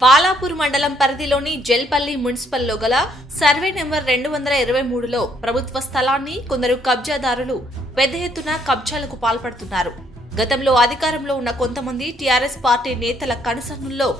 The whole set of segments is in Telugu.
బాలాపూర్ మండలం పరిధిలోని జల్పల్లి మున్సిపల్లో గల సర్వే నెంబర్ 223లో ప్రభుత్వ స్థలాన్ని కొందరు కబ్జాదారులు పెద్ద ఎత్తున కబ్జాలకు పాల్పడుతున్నారు. గతంలో అధికారంలో ఉన్న కొంతమంది టీఆర్ఎస్ పార్టీ నేతల కనుసన్నల్లో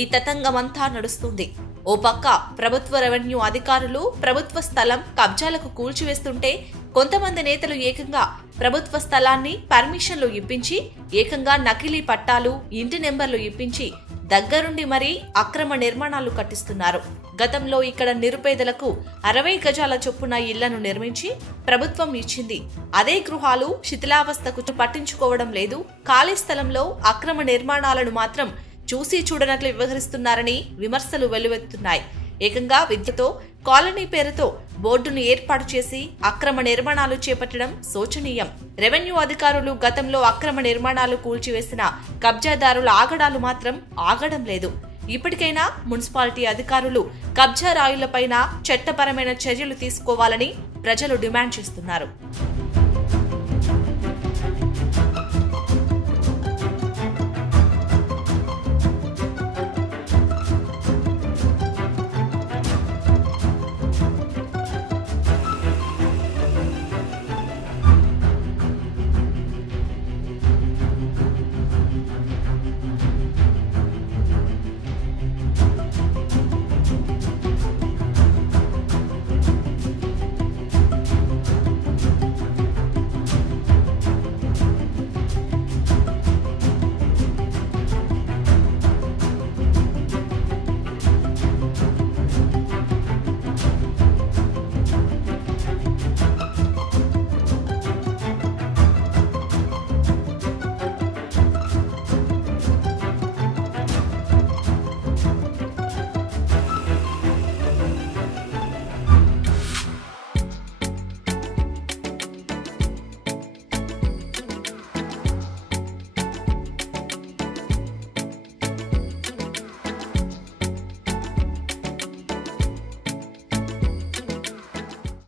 ఈ తతంగమంతా నడుస్తుంది. ఓ పక్క ప్రభుత్వ రెవెన్యూ అధికారులు ప్రభుత్వ స్థలం కబ్జాలకు కూల్చివేస్తుంటే, కొంతమంది నేతలు ఏకంగా ప్రభుత్వ స్థలాన్ని పర్మిషన్లు ఇప్పించి, ఏకంగా నకిలీ పట్టాలు, ఇంటి నెంబర్లు ఇప్పించి దగ్గరుండి మరీ అక్రమ నిర్మాణాలు కట్టిస్తున్నారు. గతంలో ఇక్కడ నిరుపేదలకు 60 గజాల చొప్పున ఇళ్లను నిర్మించి ప్రభుత్వం ఇచ్చింది. అదే గృహాలు శిథిలావస్థకు పట్టించుకోవడం లేదు. ఖాళీ స్థలంలో అక్రమ నిర్మాణాలను మాత్రం చూసి చూడనట్లు వ్యవహరిస్తున్నారని విమర్శలు వెల్లువెత్తుతున్నాయి. ఏకంగా విద్యతో కాలనీ పేరుతో బోర్డును ఏర్పాటు చేసి అక్రమ నిర్మాణాలు చేపట్టడం శోచనీయం. రెవెన్యూ అధికారులు గతంలో అక్రమ నిర్మాణాలు కూల్చివేసిన కబ్జాదారుల ఆగడాలు మాత్రం ఆగడం లేదు. ఇప్పటికైనా మున్సిపాలిటీ అధికారులు కబ్జారాయులపైన చట్టపరమైన చర్యలు తీసుకోవాలని ప్రజలు డిమాండ్ చేస్తున్నారు.